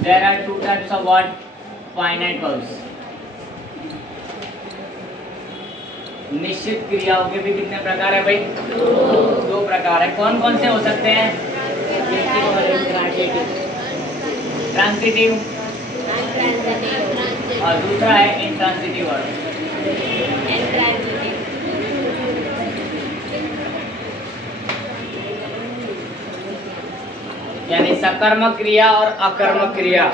There are two types of what? Finite verbs. निश्चित क्रियाओं के भी कितने प्रकार है भाई? दो प्रकार है। कौन कौन से हो सकते हैं? ट्रांसिटिव और दूसरा है इंट्रांसिटिव वर्ब। यानी सकर्मक क्रिया और अकर्मक क्रिया।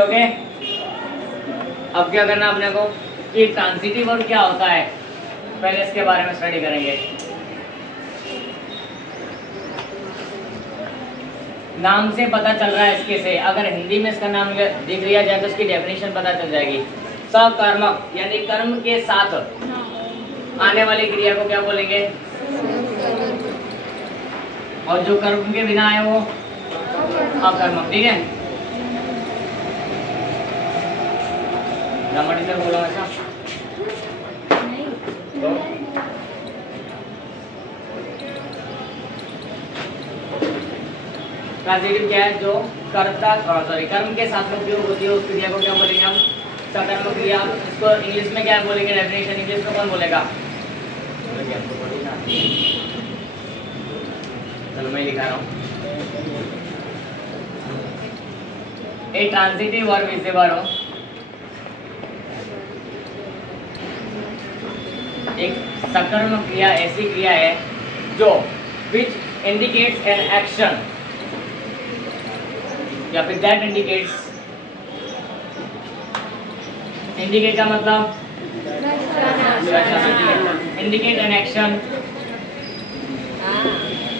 ओके, अब क्या करना अपने को कि ट्रांसिटिव वर्ब क्या होता है, पहले इसके बारे में स्टडी करेंगे। नाम से पता चल रहा है इसके से, अगर हिंदी में इसका नाम दिख लिया जाए तो इसकी डेफिनेशन पता चल जाएगी। सकर्मक यानी कर्म के साथ आने वाली क्रिया को क्या बोलेंगे? और जो कर्म के बिना है वो अकर्मक। ठीक है, टीचर बोला ऐसा तो ट्रांसिटिव क्या है? जो कर्ता कर्म के साथ में उपयोग होती है उस क्रिया को क्या बोलेंगे हम? सकर्मक क्रिया। इसको इंग्लिश में क्या बोलेंगे? डेफिनेशन इंग्लिश में कौन बोलेगा? चलो मैं लिखा रहा हूँ। ए ट्रांसिटिव वर्ब इज एक सकर्मक क्रिया ऐसी क्रिया है जो विच इंडिकेट्स एन एक्शन या फिर दैट इंडिकेट्स। इंडिकेट का मतलब इंडिकेट एन एक्शन,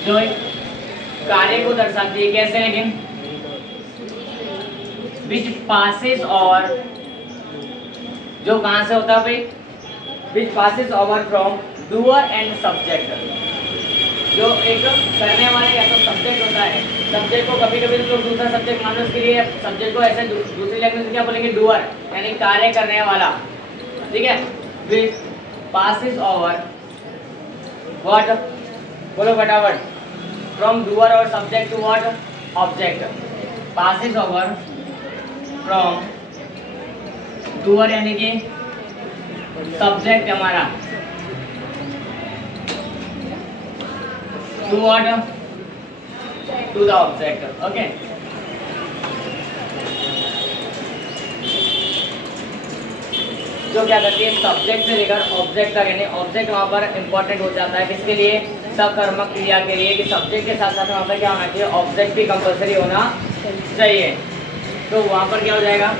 जो एक कार्य को दर्शाती है। कैसे? लेकिन विच पासेस, और जो कहां से होता है भाई? Which passes over from doer and subject। जो एक करने वाले या तो सब्जेक्ट होता है, सब्जेक्ट को कभी कभी लोग दूसरा सब्जेक्ट मानो, उसके लिए सब्जेक्ट को ऐसे दूसरी लैंग्वेज में क्या बोलेंगे? डूअर, यानी कार्य करने वाला। ठीक है, which passes over what? बोलो फटाफट। from doer और subject to what? object। passes over from doer यानी कि सब्जेक्ट हमारा to what? To the object. Okay, जो क्या करती है? सब्जेक्ट से लेकर ऑब्जेक्ट तक, यानी ऑब्जेक्ट वहां पर इंपॉर्टेंट हो जाता है। किसके लिए? सकर्मक क्रिया के लिए, कि सब्जेक्ट के साथ साथ वहां पर क्या होना चाहिए? ऑब्जेक्ट भी कंपल्सरी होना चाहिए। तो वहां पर क्या हो जाएगा?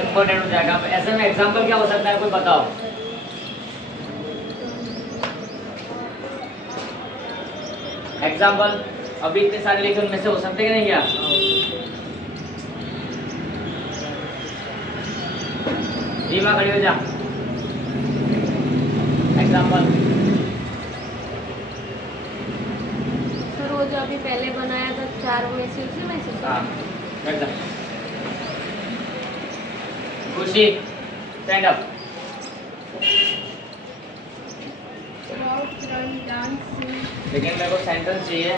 इंपॉर्टेंट हो जाएगा। ऐसे में एग्जांपल क्या हो सकता है, कोई बताओ? एग्जांपल अभी इतने सारे लिखे, उनमें से हो सकते हैं नहीं? क्या रीमा खड़ी हो जा। एग्जांपल सर, वो जो अभी पहले बनाया था 4 में से उसी में से। हाँ, बैठ जा। खुशी, स्टैंड अप। लेकिन मेरे को सेंटेंस चाहिए।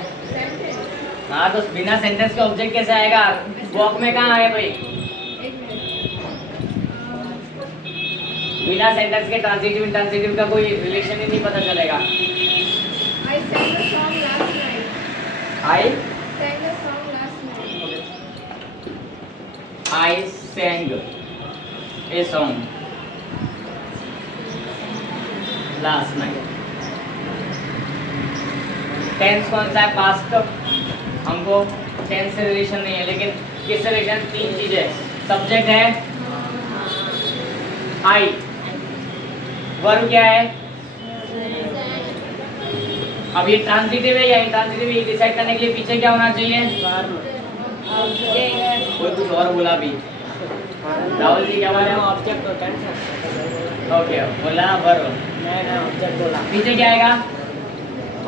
हाँ, तो बिना सेंटेंस के ऑब्जेक्ट कैसे आएगा? वॉक में कहाँ आए भाई? बिना सेंटेंस के ट्रांसिटिव इंट्रांसिटिव का कोई रिलेशन ही नहीं पता चलेगा। I sang a song last night. I Sang a song last night. I sang a song last night। Tense कौन सा है? पास्ट। हमको टेंस से रिलेशन नहीं है, लेकिन किससे रिलेशन? 3 चीजें। सब्जेक्ट है आई, वर्ब क्या है? अब ये ट्रांजिटिव है या इंट्रांजिटिव, ये डिसाइड करने के लिए पीछे क्या होना चाहिए? कोई कुछ और बोला भी। राहुल जी क्या बोले? ऑब्जेक्ट होता है। ओके, बोला वर्ब, मैंने ऑब्जेक्ट बोला। पीछे क्या आएगा?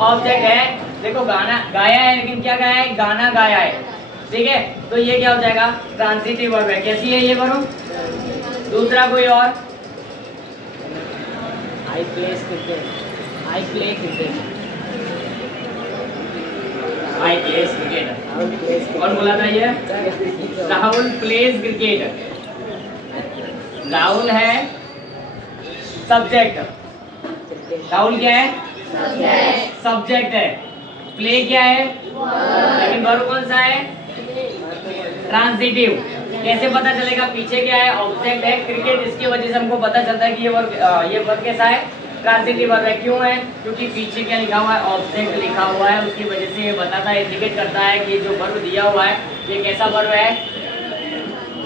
ऑब्जेक्ट है, देखो गाना गाया है, लेकिन क्या गाया है, गाना गाया है, ठीक है, तो ये क्या हो जाएगा, ट्रांजिटिव वर्ब है। कैसी है ये वर्ब? दूसरा कोई और, I play cricket, I play cricket, I pledge cricket. कौन बोला था ये? Rahul pledge cricket. राहुल है सब्जेक्ट, राहुल क्या है, सब्जेक्ट है, प्ले क्या है, लेकिन वर्ब कौन सा है, ट्रांजिटिव। कैसे पता चलेगा, पीछे क्या है, ऑब्जेक्ट है क्रिकेट, इसकी वजह से हमको पता चलता है कि ये वर्ब कैसा है, ट्रांजिटिव वर्ब है। क्यों है? क्योंकि पीछे क्या लिखा हुआ है, ऑब्जेक्ट लिखा हुआ है, उसकी वजह से ये बताता है, इंडिकेट करता है कि जो वर्ब दिया हुआ है ये कैसा वर्ब है,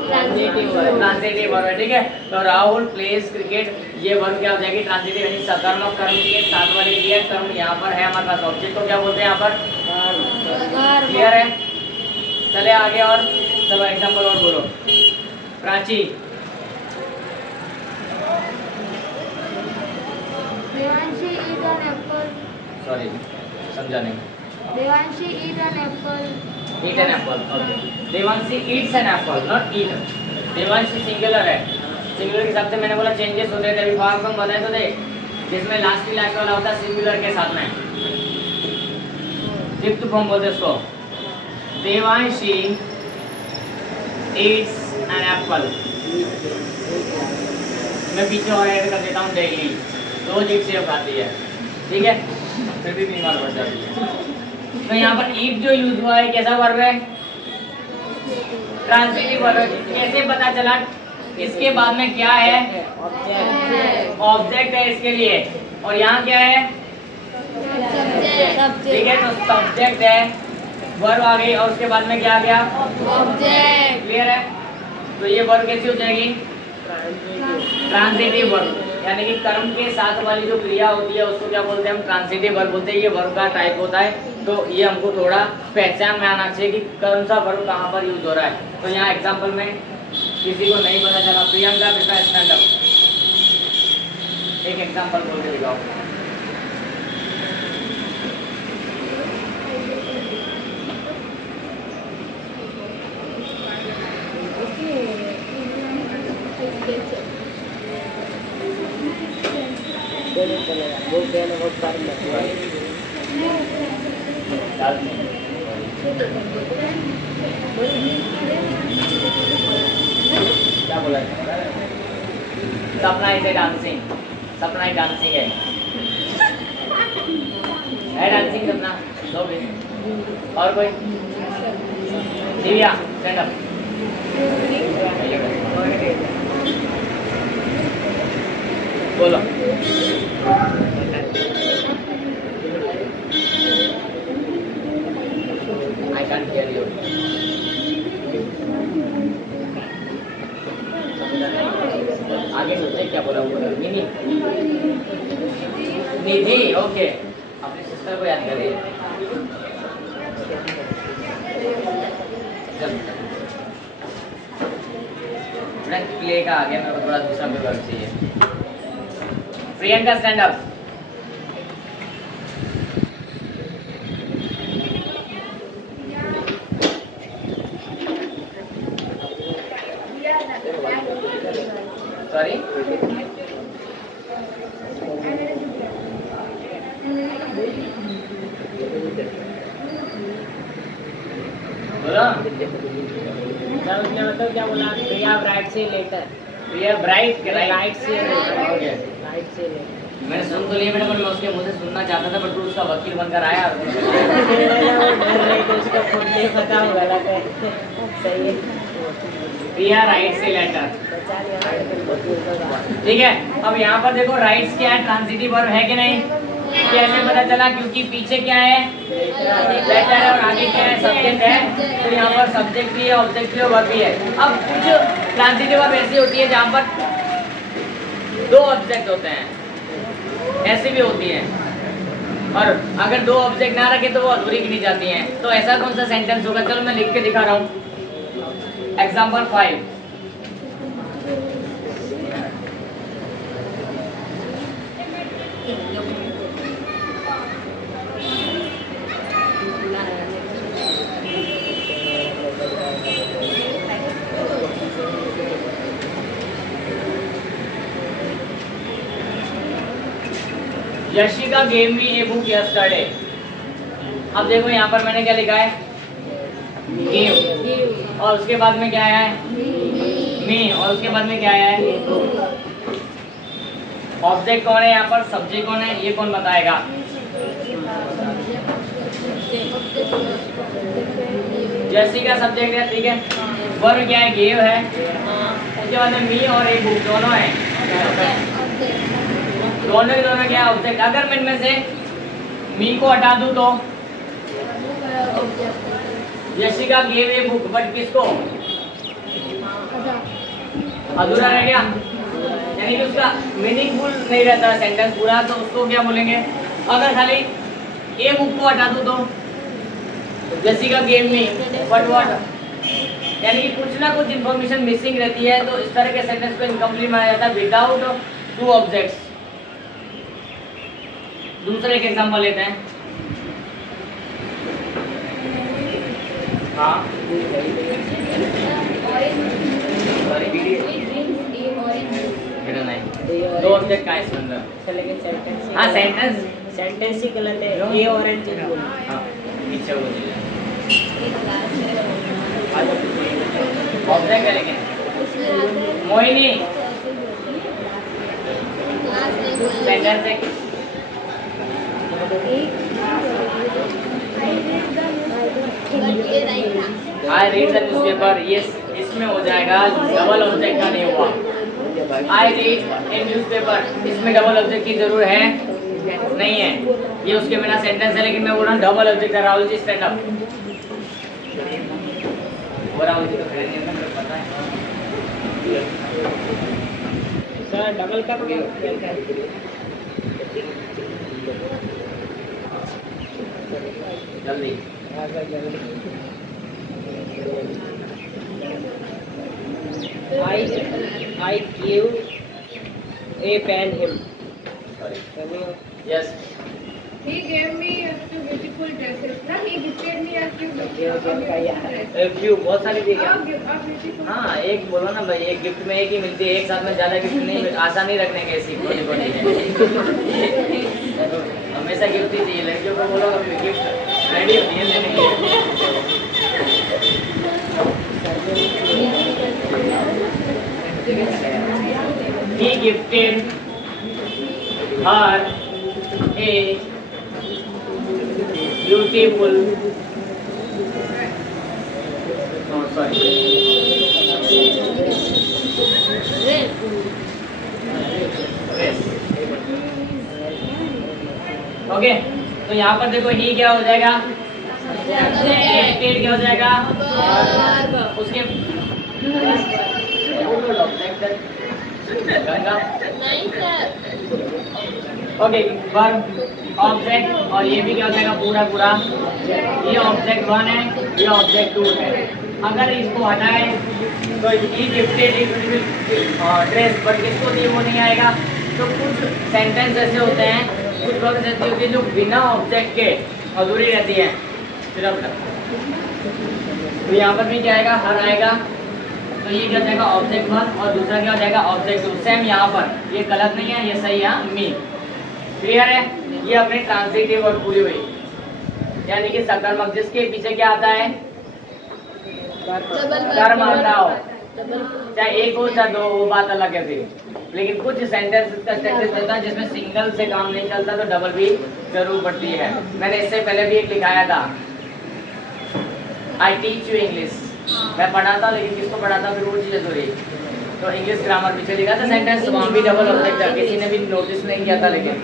ट्रांजिटिव वर्ब है, ठीक है। तो राहुल प्लेज क्रिकेट, ये वर्ब क्या हो जाएगी, ट्रांजिटिव, यानी सकर्मक कर्म के साथ वाले क्रिया कर्म यहाँ पर है हमारे पास, ऑब्जेक्ट को क्या बोलते हैं यहाँ पर, क्लियर है। चले आगे और चलो एग्जाम्पल और बोलो। Prachi, Devanshi eat an apple. Sorry समझा नहीं, Devanshi eat an apple. eat an apple, okay. Devanshi eats an apple, not eat. Devanshi singular है, सिंगुलर के हिसाब से मैंने बोला चेंजेस होते थे, अभी फॉर्म हम बताए तो देख, जिसमें लास्ट की लास्ट वाला होता है सिंगुलर के साथ में, फिफ्थ फॉर्म बोलते हैं उसको। देवांशी eats an apple, मैं पीछे और ऐड कर देता हूँ, डेली रोज एक सेब खाती है, ठीक है, फिर भी बीमार पड़ जाती है। तो यहाँ पर ईट जो यूज हुआ है कैसा वर्ब है, ट्रांजिटिव वर्ब है। कैसे पता चला, इसके बाद में क्या है, ऑब्जेक्ट है इसके लिए, और यहाँ क्या है, ठीक है, तो सब्जेक्ट है, वर्ब आ गई, और उसके बाद में क्या आ गया, ऑब्जेक्ट, क्लियर है। तो ये वर्ब कैसी हो जाएगी, ट्रांजिटिव वर्ब, यानी कि कर्म के साथ वाली जो क्रिया होती है उसको क्या बोलते हैं हम, ट्रांजिटिव वर्ब बोलते हैं। ये वर्ब का टाइप होता है, तो ये हमको थोड़ा पहचान में आना चाहिए कि कौन सा वर्ब कहाँ पर यूज हो रहा है। तो यहाँ एग्जांपल में किसी को नहीं पता चला, प्रियंका कृपया स्टैंड अप, एक एग्जांपल बोल के दिखाओ। चलेगा, वो कहना बहुत सारी लगती क्या बोला सपना इज डांसिंग, सपना ही डांसिंग है डांसिंग सपना, दो भी और कोई, दिव्या स्टैंड अप, बोलो। I can't hear you. आगे सोचे क्या बोला वो, निधि, निधि, ओके, अपने सिस्टर को याद करिए। प्ले का आगे मेरे को थोड़ा दूसरा भी वर्ब चाहिए। प्रियंका स्टैंड अप, सॉरी बोलो, मतलब क्या बोला, प्रिया ब्राइट से लेकर, प्रिया ब्राइट के राइट से ओके, राइट से लेकर, मैंने सुन तो लिया बेटा, पर मैं उसके मुंह से सुनना चाहता था, पर तू उसका वकील बनकर आया। उसका खुद नहीं पता होगा, गलत है, सही है। प्रिया राइट से लेटर, ठीक है। अब यहाँ पर देखो राइट्स क्या है, ट्रांजिटिव वर्ब है कि नहीं, कैसे पता चला, क्योंकि पीछे क्या है, लेटर है, और आगे क्या है, सब्जेक्ट है, तो यहाँ पर सब्जेक्ट भी है, ऑब्जेक्ट भी है, वर्ब भी है। अब कुछ ट्रांजिटिव वर्ब ऐसी होती है जहाँ पर दो ऑब्जेक्ट होते हैं, ऐसी भी होती है, और अगर दो ऑब्जेक्ट ना रखे तो वो अधूरी गिनी जाती हैं। तो ऐसा कौन सा सेंटेंस होगा, चलो मैं लिख के दिखा रहा हूँ। Example 5, Yashika gave me a book yesterday. अब देखो यहाँ पर मैंने क्या लिखा है, गिव, और उसके बाद में क्या आया है, मी, और उसके बाद में क्या आया है, ऑब्जेक्ट कौन है यहाँ पर, सब्जेक्ट कौन है, ये कौन बताएगा। यशिका सब्जेक्ट है, ठीक है। वर्ब क्या है, गिव है। उसके बाद में मी और ए बुक दोनों है, दोनों क्या ऑब्जेक्ट। अगर मैं इनमें से मी को हटा दूं तो Yashika gave a book, but किसको, अधूरा रह गया, यानी कि उसका मीनिंगफुल नहीं रहता सेंटेंस पूरा, तो उसको क्या बोलेंगे। अगर खाली ए बुक को हटा दूं तो Yashika gave me but what, यानी कि कुछ ना कुछ इंफॉर्मेशन मिसिंग रहती है, तो इस तरह के सेंटेंस को इनकम्प्लीट माना जाता है विदाउट टू ऑब्जेक्ट्स। दूसरे एक एग्जांपल लेते हैं। हाँ दो ऑब्जेक्ट का है इसके अंदर। हाँ सेंटेंस ही गलत है, ये ऑरेंज हाँ पीछे वो ऑब्जेक्ट है, लेकिन मोहिनी सेंटेंस है। आई रीड द न्यूज़पेपर, ये इसमें हो जाएगा, डबल ऑब्जेक्ट का नहीं हुआ। आई रीड ए न्यूज़पेपर, इसमें डबल ऑब्जेक्ट की जरूरत है नहीं है, ये उसके बिना सेंटेंस है, लेकिन मैं बोल रहा हूँ डबल ऑब्जेक्ट है। Rahul ji stand up. राहुल जी तो खड़े नहीं है, मुझे पता है सर। डबल का जल्दी। I give a pen him. Yes. He gave me a few beautiful dresses. ना he gifted me a few beautiful dresses. एक few बहुत सारी दी क्या? beautiful. हाँ एक बोलो ना भाई, एक गिफ्ट में एक ही मिलती है, एक साथ में ज्यादा गिफ्ट नहीं, आसान नहीं रखने के ऐसी कोई हमेशा गिफ्ट ही चाहिए लड़कियों को, बोलो कभी गिफ्ट रेडी होती है लेने के लिए। He gifted her a beautiful, oh sorry, dress. Okay, तो यहाँ पर देखो ही क्या हो जाएगा, gifted क्या हो जाएगा, उसके ओके वर्ब ऑब्जेक्ट, और ये भी क्या हो जाएगा पूरा पूरा, ये ऑब्जेक्ट 1 है, ये ऑब्जेक्ट 2 है। अगर इसको हटाए तो ये गिफ्टेड ड्रेस, बट किसको दी वो नहीं आएगा। तो कुछ सेंटेंस ऐसे होते हैं, कुछ वर्ड्स ऐसी होती है जो बिना ऑब्जेक्ट के अधूरी रहती है सिर्फ। तो यहाँ पर भी क्या आएगा, हर आएगा, तो ये क्या हो जाएगा ऑब्जेक्ट 1, और दूसरा क्या हो जाएगा ऑब्जेक्ट 2। सेम यहाँ पर ये गलत नहीं है, ये सही है, मी। क्लियर है, ये अपनी ट्रांजिटिव वर्ड पूरी हुई, यानी कि सकर्मक जिसके पीछे क्या आता है, कर्म आता हो, चाहे एक हो चाहे दो, वो बात अलग है फिर। लेकिन कुछ सेंटेंस का स्ट्रक्चर होता है जिसमें सिंगल से काम नहीं चलता, तो डबल भी जरूर पड़ती है। मैंने इससे पहले भी एक लिखाया था, आई टीच यू इंग्लिश, मैं पढ़ाता, लेकिन किसको पढ़ाता फिर वो चीज़ अधूरी। तो इंग्लिश ग्रामर पीछे लिखा था सेंटेंस, वहाँ भी डबल ऑब्जेक्ट था, किसी ने भी नोटिस नहीं किया था। लेकिन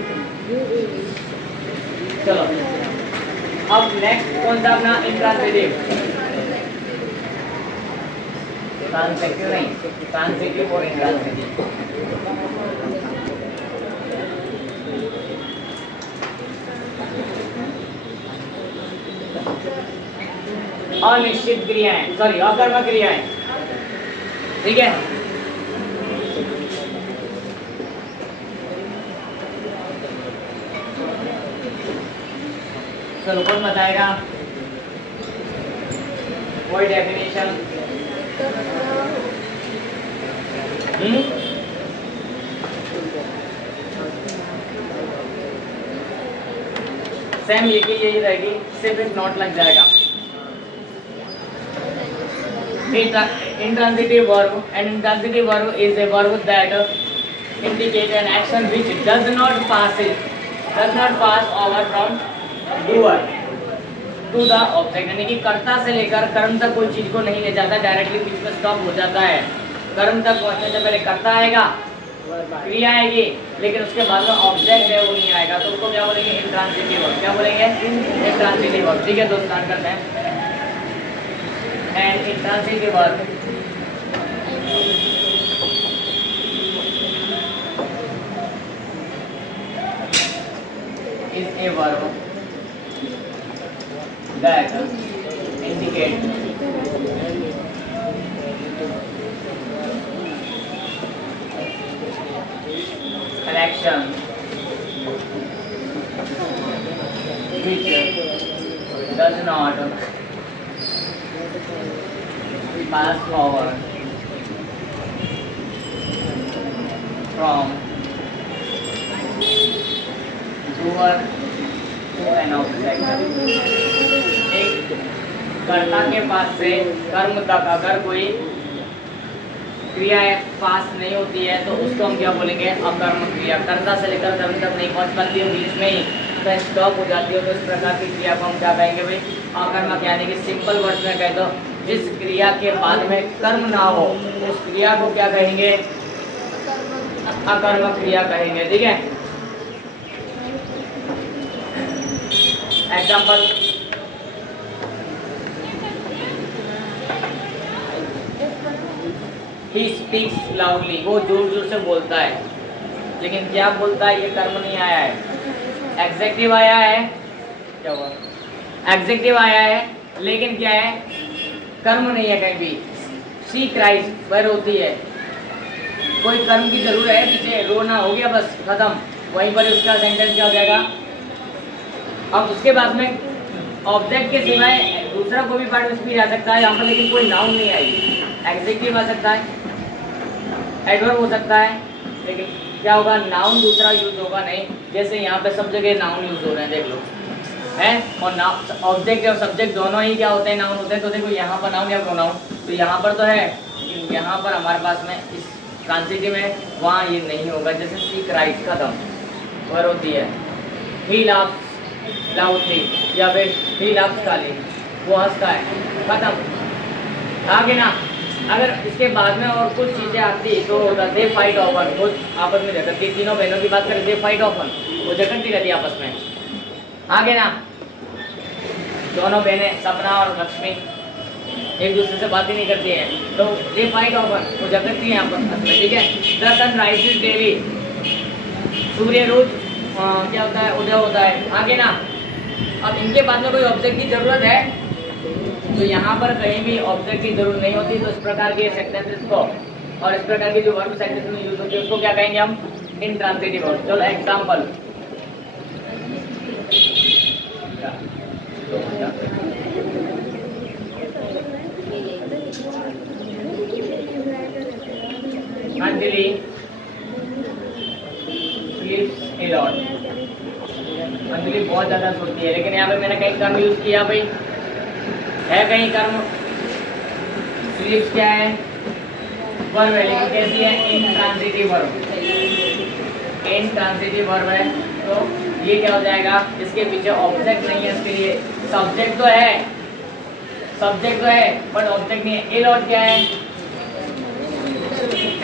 चलो अब नेक्स्ट कौन सा अपना इंट्रांसिटिव, ट्रांसिटिव नहीं, ट्रांसिटिव और इंट्रांसिटिव। अनिश्चित क्रियाएं, सॉरी अकर्मक क्रियाएं, ठीक है। चलो कौन बताएगा, कोई डेफिनेशन? सेम यही रहेगी, सिर्फ एक नॉट लग जाएगा। Intransitive verb, and intransitive verb is a verb that indicate an action which does not pass over from doer to the object, यानी कि कर्ता से लेकर कर्म तक कोई चीज को नहीं ले जाता, डायरेक्टली बीच में स्टॉप हो जाता है। कर्म तक पहुंचने से पहले कर्ता आएगा, क्रिया आएगी, लेकिन उसके बाद में ऑब्जेक्ट है वो नहीं आएगा, तो उसको क्या बोलेंगे? Intransitive verb. क्या बोलेंगे? Intransitive verb. ठीक है, तो स्टार्ट करते हैं। And intransitive verb is a verb that indicates an action which does not pass over from doer to an object। एक कर्ता के पास से कर्म तक अगर कोई क्रिया पास नहीं होती है तो उसको हम क्या बोलेंगे? अकर्म क्रिया। कर्ता से लेकर कर्म तक नहीं पहुंच पाती है, बीच में ही तो स्टॉप हो जाती है, तो इस प्रकार की क्रिया को हम क्या कहेंगे भाई? अकर्मक। यानी कि सिंपल वर्ड्स में कह दो, जिस क्रिया के बाद में कर्म ना हो उस क्रिया को क्या कहेंगे? अकर्मक क्रिया कहेंगे। ठीक है, एग्जाम्पल ही स्पीक्स लाउडली, वो जोर जोर से बोलता है, लेकिन क्या बोलता है? ये कर्म नहीं आया है, एग्जेक्टिव आया है। क्या हुआ? एग्जेक्टिव आया है, लेकिन क्या है? कर्म नहीं है कहीं भी। शी क्राइज, वह रोती है। कोई कर्म की जरूरत है पीछे? रोना हो गया, बस खत्म, वहीं पर उसका सेंटेंस क्या हो जाएगा? अब उसके बाद में ऑब्जेक्ट के सिवाय दूसरा कोई भी पार्ट में भी जा सकता है यहाँ पर, लेकिन कोई नाउन नहीं आएगी। एग्जेक्टिव आ सकता है, एडवर्ब हो सकता है, लेकिन क्या होगा? नाउन दूसरा यूज होगा नहीं। जैसे यहाँ पे सब जगह नाउन यूज हो रहे हैं, देख लो है, और ऑब्जेक्ट और सब्जेक्ट दोनों ही क्या होते हैं? नाउन होते हैं। तो देखो यहाँ पर नाउन या प्रोनाउन, तो यहाँ पर तो है, लेकिन यहाँ पर हमारे पास में इस ट्रांसिटिव में वहाँ ये नहीं होगा। जैसे सी क्राइज, खत्म, वह होती है। ही लाफ्स लाउडली, या फिर ही लाफ्स काली, वो हंसता है, खत्म। आगे ना, अगर इसके बाद में और कुछ चीजें आती तो होता दे फाइट ऑफन, वो आपस में झगड़ती। तीनों बहनों की बात करें, दे फाइट ऑफन, वो झगड़ती रहती है आपस में। आगे ना, दोनों बहनें सपना और लक्ष्मी एक दूसरे से बात ही नहीं करती हैं, तो दे फाइट ऑफन, वो झगड़ती हैं आपस में। ठीक है, द सन राइजेस डेली, सूर्य रोज क्या होता है? उदय होता है। आगे ना, अब इनके बाद में कोई ऑब्जेक्ट की जरूरत है तो यहाँ पर कहीं भी ऑब्जेक्ट की जरूरत नहीं होती, तो इस प्रकार के सेंटेंसेस को और इस प्रकार की जो वर्ब सेंटेंस में यूज होती है उसको क्या कहेंगे हम? Intransitive verb. चलो example, Anjali sleeps a lot, Anjali बहुत ज्यादा सोती है। लेकिन यहाँ पे मैंने कहीं कर्म यूज किया भाई, है कहीं कर्म? स्लीप्स क्या है? वर्ब है, लेकिन कैसी है? Intransitive verb. इंट्रांसिटिव वर्ब है, तो ये क्या हो जाएगा? इसके पीछे ऑब्जेक्ट नहीं है, इसके लिए सब्जेक्ट तो है, सब्जेक्ट तो है बट ऑब्जेक्ट नहीं है। ए लॉट क्या है?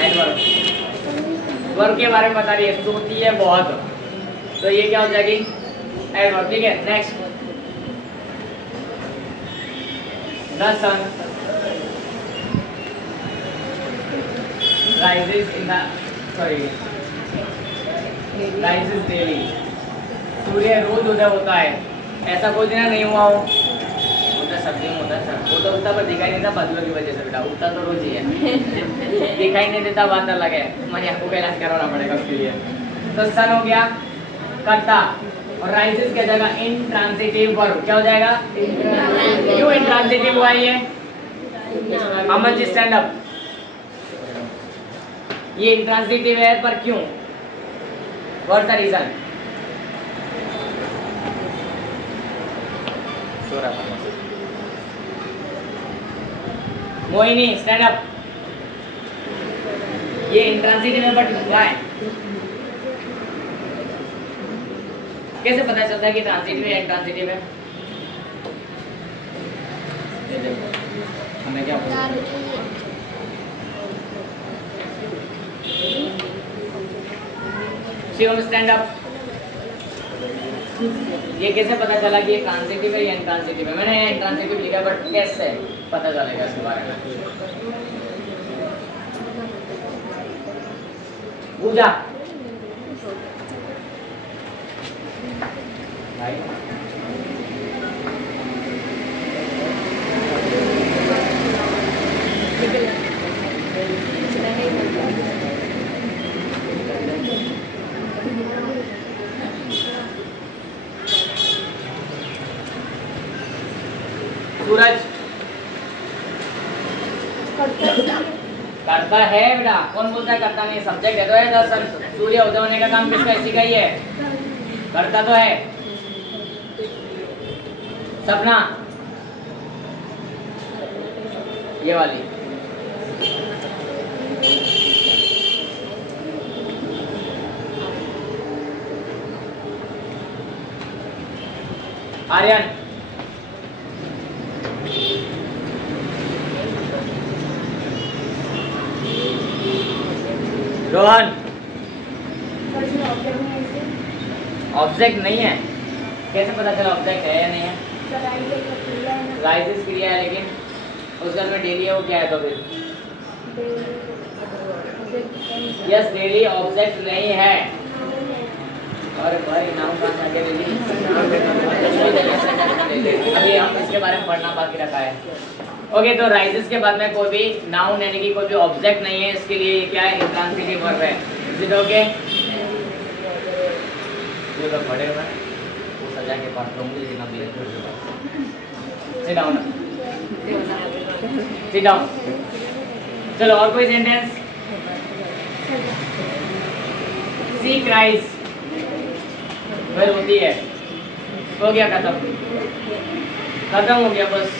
एडवर्ब। वर्ब के बारे में बता रही है, सोती है बहुत, तो ये क्या हो जाएगी? एडवर्ब। ठीक है, next, the sun rises in the rises daily, सूर्य रोज उदय होता है। ऐसा कोई दिन नहीं हुआ हो, होता सब्जी में होता सर, वो तो उगता पर दिखाई नहीं देता बादलों की वजह से। बेटा उगता तो रोज ही है, दिखाई नहीं देता, बात अलग है, मुझे आपको इलाज करवाना पड़ेगा उसके लिए। तो सन हो गया कर्ता, और राइजेस क्या जाएगा? Intransitive verb. क्या हो जाएगा? क्यों इंट्रांसिटिव हुआ ये? Aman ji stand up. ये इंट्रांसिटिव है पर क्यों? What the reason? सो रहा था। Mohini stand up. ये इंट्रांसिटिव है बट लंबा है। कैसे पता चलता है कि ट्रांसिटिव है इंट्रांसिटिव है? ये देखो हमें क्या शिवम स्टैंड अप। ये कैसे पता चला कि ये ट्रांसिटिव है या इंट्रांसिटिव है? मैंने इंट्रांसिटिव लिखा बट कैसे पता चलेगा इसके बारे में? पूजा सूरज करता है बेटा। कौन बोलता है करता नहीं? सब्जेक्ट है तो है दर्शन। सूर्य उदय होने का काम किसका? इसी का ही है। करता तो है। सपना ये वाली आर्यन रोहन ऑब्जेक्ट नहीं है। कैसे पता चला ऑब्जेक्ट है या नहीं है? राइजिस क्रिया है लेकिन उस घर में डेली है, वो क्या है तो फिर? यस डेली ऑब्जेक्ट नहीं है। और भाई नाम का आगे अभी हम इसके बारे में पढ़ना बाकी रखा है। ओके तो राइजिस के बाद में कोई भी नाउन यानी कि कोई भी ऑब्जेक्ट नहीं है, इसके लिए क्या है? इंट्रांसिटिव वर्ब है। Is it okay? ये लोग पढ़े हुए हैं वो सजा के पास लूंगी लेकिन अभी सिट डाउन सिट डाउन। चलो और कोई सेंटेंस? सी क्राइज वह रोती है। हो गया खत्म खत्म हो गया बस।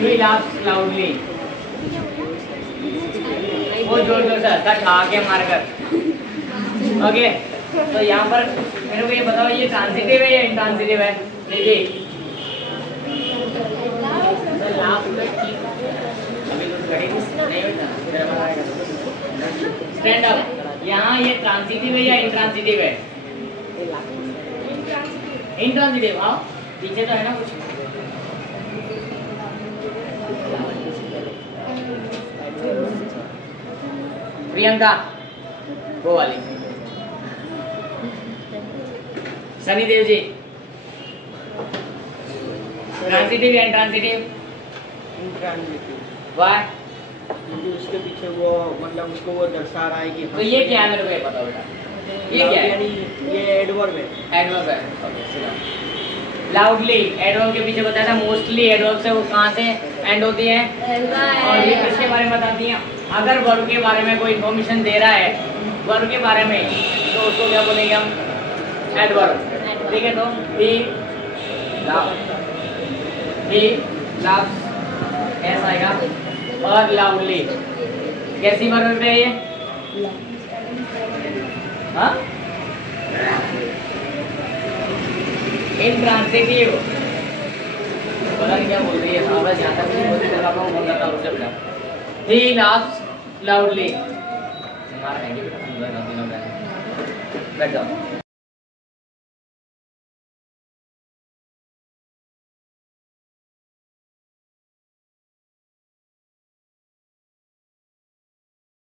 He laughs loudly। वो जोर जोर से हंसता खा के मारकर। ओके तो यहाँ पर मेरे को ये बताओ ये ट्रांसिटिव है या इंट्रांसिटिव है? देखिए स्टैंड अप। यहाँ ये ट्रांसिटिव है या इंट्रांसिटिव है? इंट्रांसिटिव। हाँ पीछे तो है ना कुछ। प्रियंका वो वाली। सनी देव जी ट्रांसिटिव या इंट्रांसिटिव? वाह क्योंकि उसके पीछे वो मतलब उसको वो दर्शा रहा है कि तो ये क्या है मेरे को ये पता बेटा। ये क्या है? यानी ये एडवर्ब है। एडवर्ब है। ओके लाउडली एडवर्ब के पीछे बताया था। मोस्टली एडवर्ब से वो कहाँ से एंड होती है? और ये किसके बारे में बताती है? अगर वर्ब के बारे में कोई इन्फॉर्मेशन दे रहा है वर्ब के बारे में तो उसको क्या बोलेंगे हम? एडवर्ब। ठीक है तो he laughs ऐसा आएगा। और लाउडली कैसी वर्ब है ये? हाँ इंट्रांसिटिव। पता नहीं क्या बोल रही है। हाँ जहाँ तक नहीं बोलती चला बोल रहा था रुक जा। He laughs loudly। बैठ जाओ।